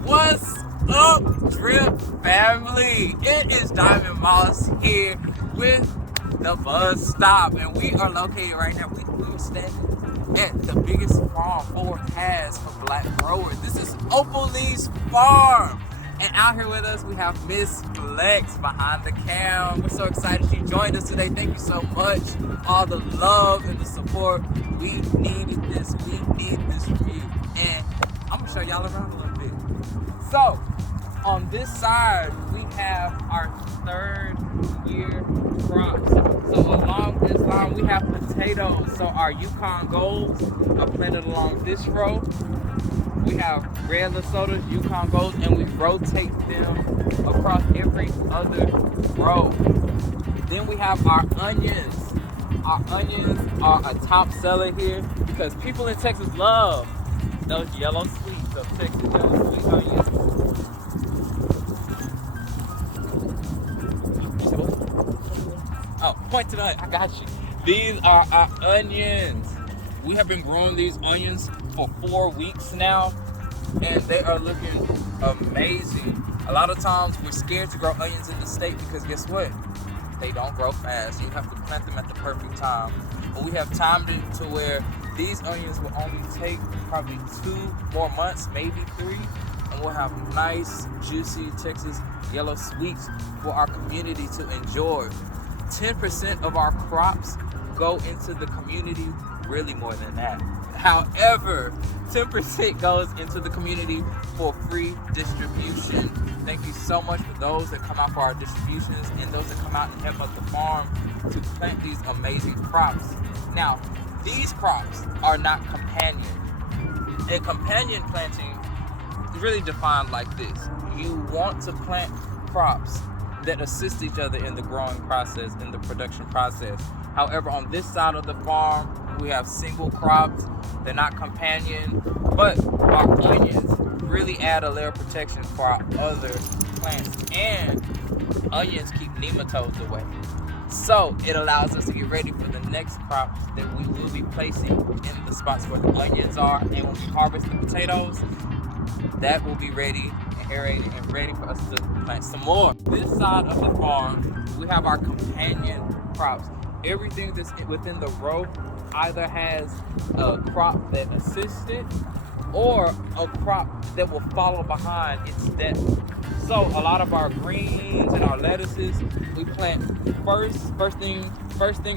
What's up, Drip family? It is Diamond Moss here with the bus stop, and we are located right now. We're standing at the biggest farm Ford has for black growers. This is Opal's farm, and out here with us we have Miss Flex behind the cam. We're so excited she joined us today. Thank you so much. All the love and the support. We needed this. We need this from you, and I'm gonna show y'all around a little bit. So, on this side, we have our third year crops. So along this line, we have potatoes. So our Yukon Golds are planted along this row. We have red Lesotas, Yukon Golds, and we rotate them across every other row. Then we have our onions. Our onions are a top seller here because people in Texas love those yellow sweets of Texas yellow sweet onions. Oh, point to that. I got you. These are our onions. We have been growing these onions for 4 weeks now, and they are looking amazing. A lot of times we're scared to grow onions in the state because guess what? They don't grow fast. You have to plant them at the perfect time. But we have timed it to where these onions will only take probably 2 more months, maybe 3, and we'll have nice, juicy Texas yellow sweets for our community to enjoy. 10% of our crops go into the community, really more than that. However, 10% goes into the community for free distribution. Thank you so much for those that come out for our distributions and those that come out and help us the farm to plant these amazing crops. Now, these crops are not companion. And companion planting is really defined like this. You want to plant crops that assist each other in the growing process, in the production process. However, on this side of the farm, we have single crops. They're not companion, but our onions really add a layer of protection for our other plants. And onions keep nematodes away. So it allows us to get ready for the next crops that we will be placing in the spots where the onions are. And when we harvest the potatoes, that will be ready and aerated and ready for us to plant some more. This side of the farm, we have our companion crops. Everything that's within the row either has a crop that assists it or a crop that will follow behind its step. So a lot of our greens and our lettuces, we plant first thing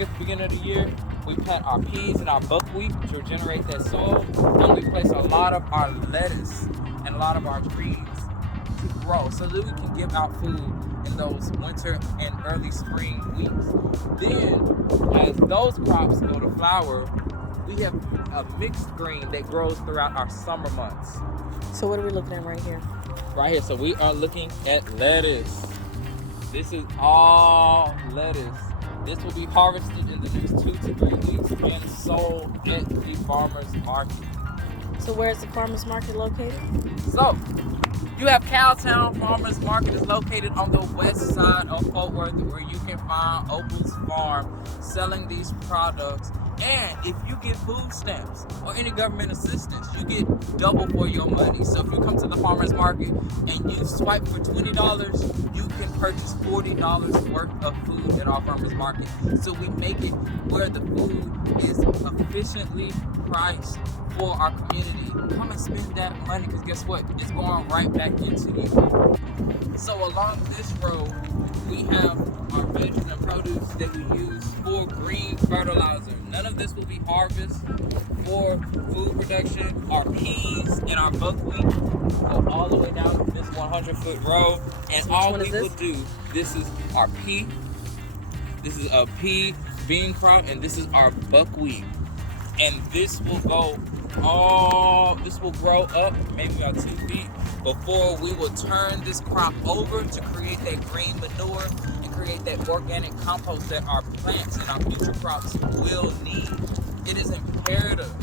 at the beginning of the year, we plant our peas and our buckwheat to regenerate that soil, and we place a lot of our lettuce and a lot of our greens to grow so that we can give out food in those winter and early spring weeks. Then, as those crops go to flower, we have a mixed green that grows throughout our summer months. So what are we looking at right here? Right here, so we are looking at lettuce. This is all lettuce. This will be harvested in the next 2 to 3 weeks and sold at the farmer's market. So where is the farmer's market located? So, you have Cowtown Farmers Market is located on the west side of Fort Worth, where you can find Opal's farm selling these products. And if you get food stamps or any government assistance, you get double for your money. So if you come to the farmers market and you swipe for $20, you can purchase $40 worth of food at our farmers market. So we make it where the food is efficiently priced for our community. Come and spend that money, because guess what? It's going right back into you. So along this road, we have our veggies and produce that we use for green fertilizer. None of this will be harvested for food production. Our peas and our buckwheat go all the way down this 100-foot row. And So all we will do, this is our pea. This is a pea bean crop, and this is our buckwheat. And this will grow up maybe about 2 feet before we will turn this crop over to create that green manure and create that organic compost that our plants and our future crops will need. It is imperative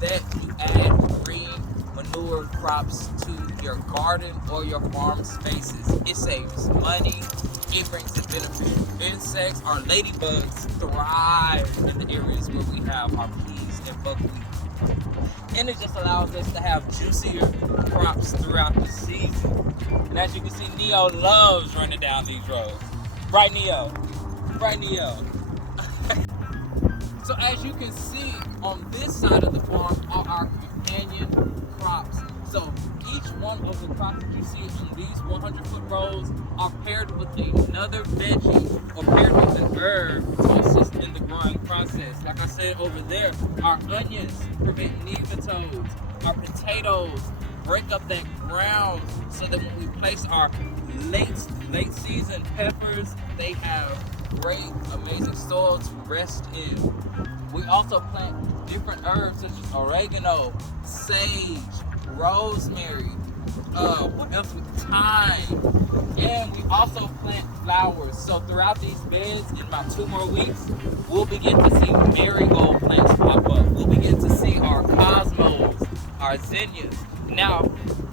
that you add green manure crops to your garden or your farm spaces. It saves money. It brings in beneficial insects. Our ladybugs thrive in the areas where we have our peas and buckwheat. And it just allows us to have juicier crops throughout the season. And as you can see, Neo loves running down these roads. Right, Neo? Right, Neo? So as you can see, on this side of the farm are our companion crops. So each one of the crops that you see in these 100-foot rows are paired with another veggie or paired with an herb to assist in the growing process. Like I said over there, our onions prevent nematodes. Our potatoes break up that ground so that when we place our late season peppers, they have great, amazing soil to rest in. We also plant different herbs such as oregano, sage, rosemary, what else with thyme, and we also plant flowers. So throughout these beds, in about 2 more weeks, we'll begin to see marigold plants pop up. We'll begin to see our cosmos, our zinnias. Now,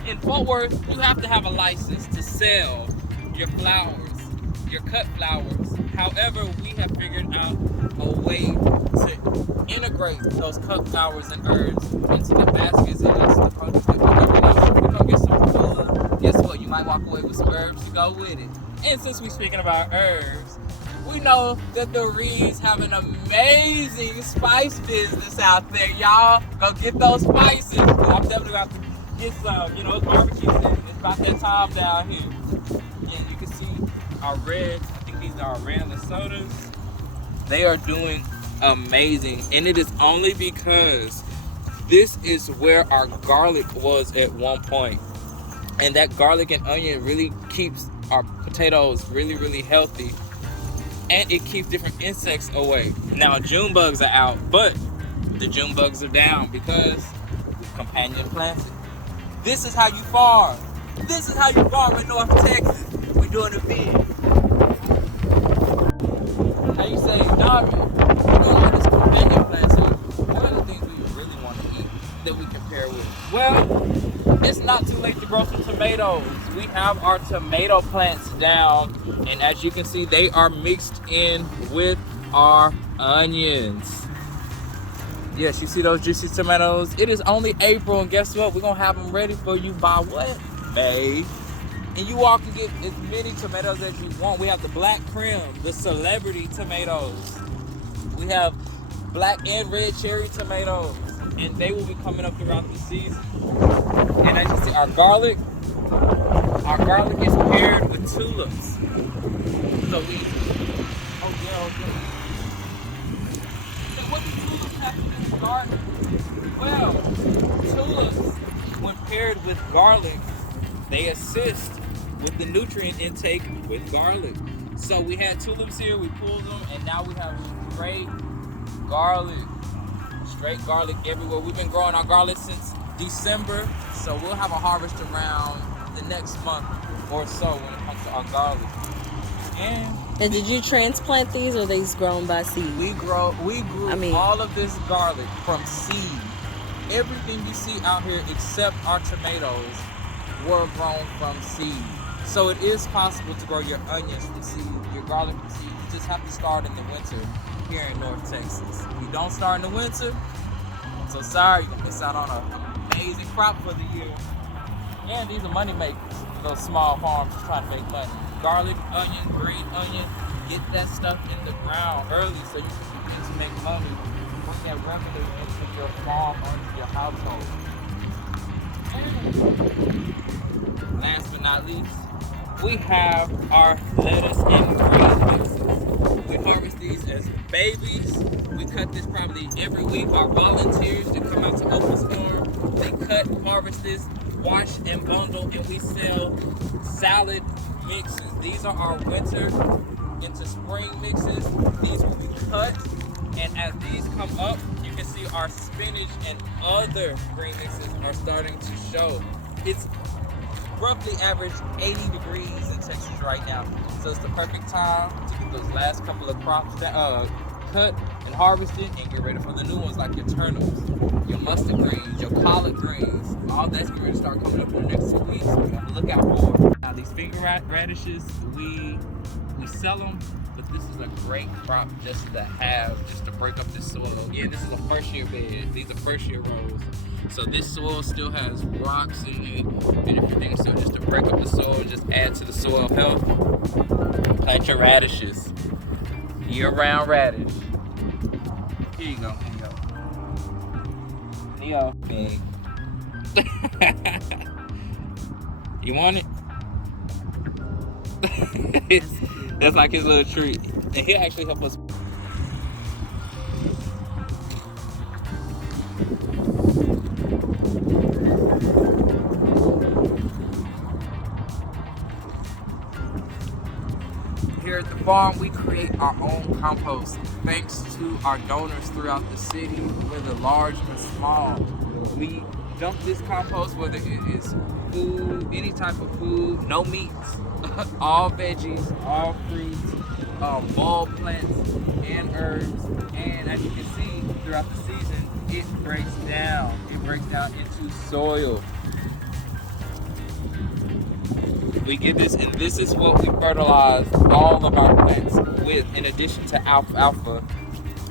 in Fort Worth, you have to have a license to sell your flowers, your cut flowers. However, we have figured out a way to integrate those cut flowers and herbs into the baskets and into the produce that we go. If you come get some food, guess what? You might walk away with some herbs to go with it. And since we're speaking about herbs, we know that the Reeds have an amazing spice business out there. Y'all go get those spices. I'm definitely about to get some. You know, it's barbecue season. It's about that time down here. And you can see our reds. I think these are our red sodas. They are doing amazing, and it is only because this is where our garlic was at one point, and that garlic and onion really keeps our potatoes really healthy, and it keeps different insects away. Now June bugs are out, but the June bugs are down because companion planted. This is how you farm. This is how you farm in North Texas. We're doing a bid. Now you say, Darby, we're doing all this companion planting. What are the things we really want to eat that we can pair with? Well, it's not too late to grow some tomatoes. We have our tomato plants down, and as you can see, they are mixed in with our onions. Yes, you see those juicy tomatoes? It is only April, and guess what? We're gonna have them ready for you by what? May. And you all can get as many tomatoes as you want. We have the black crim, the celebrity tomatoes. We have black and red cherry tomatoes, and they will be coming up throughout the season. And as you see, our garlic is paired with tulips. So we, So what do tulips have to do with garlic? Well, tulips, when paired with garlic, they assist with the nutrient intake with garlic. So we had tulips here, we pulled them, and now we have straight garlic everywhere. We've been growing our garlic since December, so we'll have a harvest around the next month or so when it comes to our garlic. And did you transplant these, or are these grown by seed? We grew all of this garlic from seed. Everything you see out here except our tomatoes were grown from seed. So it is possible to grow your onions from seed, your garlic from seed. You just have to start in the winter here in North Texas. If you don't start in the winter, I'm so sorry, you're gonna miss out on an amazing crop for the year. And these are money makers for those small farms trying to make money. Garlic, onion, green onion, get that stuff in the ground early so you can begin to make money. Bring that revenue into your farm or into your household. And last but not least, we have our lettuce and green mixes. We harvest these as babies. We cut this probably every week. Our volunteers that come out to Opal farm, they cut, harvest this, wash and bundle, and we sell salad mixes. These are our winter into spring mixes. These will be cut, and as these come up, you can see our spinach and other green mixes are starting to show. It's roughly average 80 degrees in Texas right now, so it's the perfect time to get those last couple of crops that cut and harvested and get ready for the new ones, like your turnips, your mustard greens, your collard greens. All that's going to start coming up in the next 2 weeks. So you have to look out for. Now these finger radishes, we sell them, but this is a great crop just to have, just to break up this soil. Again, this is a first year bed. These are first year rows. So this soil still has rocks in it and everything. So just to break up the soil and just add to the soil health, plant your radishes. Year-round radish. Here you go. Neo. Big. You want it? That's like his little treat. And he'll actually help us. Here at the farm, we create our own compost thanks to our donors throughout the city, whether large or small. We dump this compost, whether it is food, any type of food, no meats, all veggies, all fruits, bulb plants, and herbs. And as you can see, throughout the season, it breaks down. It breaks down into soil. We get this, and this is what we fertilize all of our plants with, in addition to alfalfa,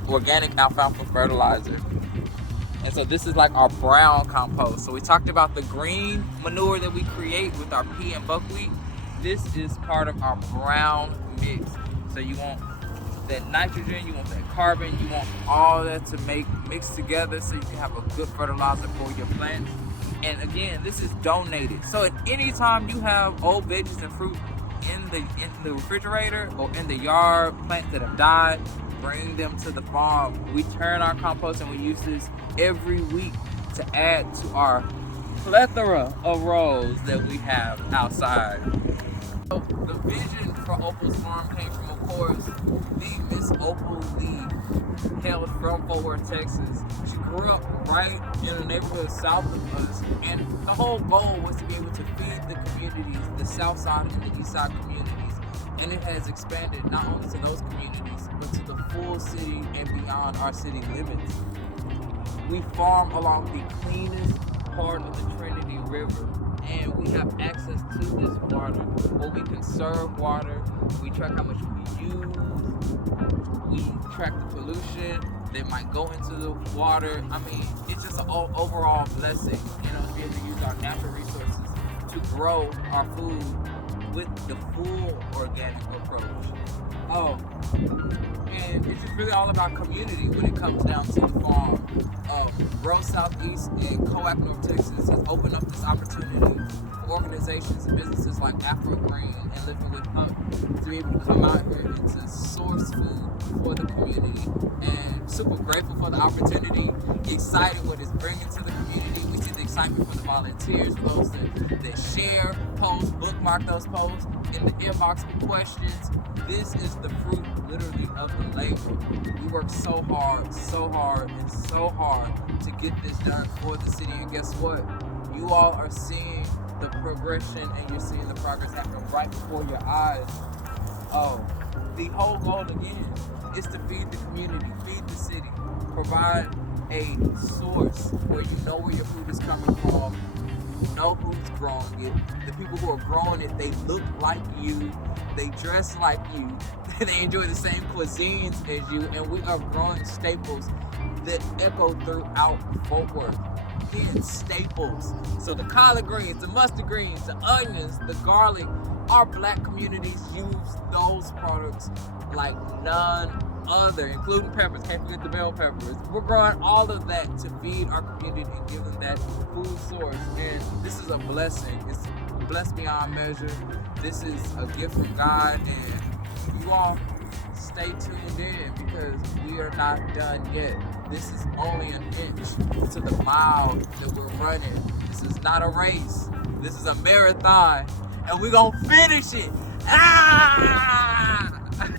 organic alfalfa fertilizer. And so this is like our brown compost. So we talked about the green manure that we create with our pea and buckwheat. This is part of our brown mix. So you want that nitrogen, you want that carbon, you want all that to mix together so you can have a good fertilizer for your plants. And again, this is donated. So at any time you have old veggies and fruit in the refrigerator or in the yard, plants that have died, bring them to the farm. We turn our compost and we use this every week to add to our plethora of rows that we have outside. So the vision for Opal's farm came from, of course, the Miss Opal Lee, hailed from Fort Worth, Texas. She grew up right in the neighborhood south of us, and the whole goal was to be able to feed the communities, the south side and the east side communities, and it has expanded not only to those communities, but to the full city and beyond our city limits. We farm along the cleanest part of the Trinity River, and we have access to this water, where we conserve water, we track how much we use, we track the pollution that might go into the water. I mean, it's just an overall blessing, you know, to be able to use our natural resources to grow our food with the full organic approach. Oh, and it's just really all about community when it comes down to the farm. Grow Southeast and COAC North Texas has opened up this opportunity for organizations and businesses like AfroGreen'D and Living with Hope to be able to come out here and to source food for the community. And super grateful for the opportunity, excited what it's bringing to the community. We see the excitement for the volunteers, for those that share posts, bookmark those posts, in the inbox with questions. This is the fruit, literally, of the labor. We work so hard, to get this done for the city. And guess what? You all are seeing the progression and you're seeing the progress happen right before your eyes. Oh, the whole goal again is to feed the community, feed the city, provide a source where you know where your food is coming from, you know who's growing it. The people who are growing it, they look like you, they dress like you, they enjoy the same cuisines as you, and we are growing staples that echo throughout Fort Worth. Again, staples. So the collard greens, the mustard greens, the onions, the garlic, our black communities use those products like none other, including peppers. Can't forget the bell peppers. We're growing all of that to feed our community and give them that food source. And this is a blessing. It's blessed beyond measure. This is a gift from God, and you all stay tuned in because we are not done yet. This is only an inch to the mile that we're running. This is not a race. This is a marathon, and we're gonna finish it.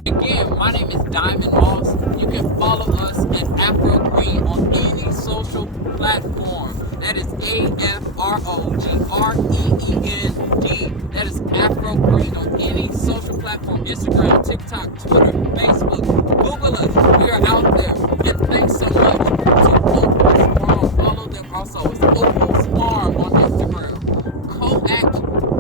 Again, my name is Diamond Moss. You can follow us at AfroGreen'D on any social platform. That is AfroGreen'D. That is AfroGreen'D on any social platform: Instagram, TikTok, Twitter, Facebook. Google us. We are out there. And thanks so much to Opal's Farm. Follow them also. It's Opal's Farm on Instagram. COAC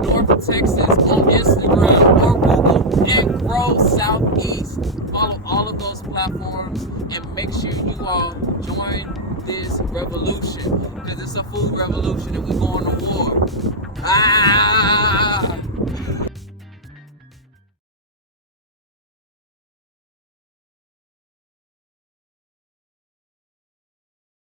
North Texas on Instagram or Google, and Grow Southeast. Follow all of those platforms and make sure you all join this revolution because it's a food revolution, and we're going to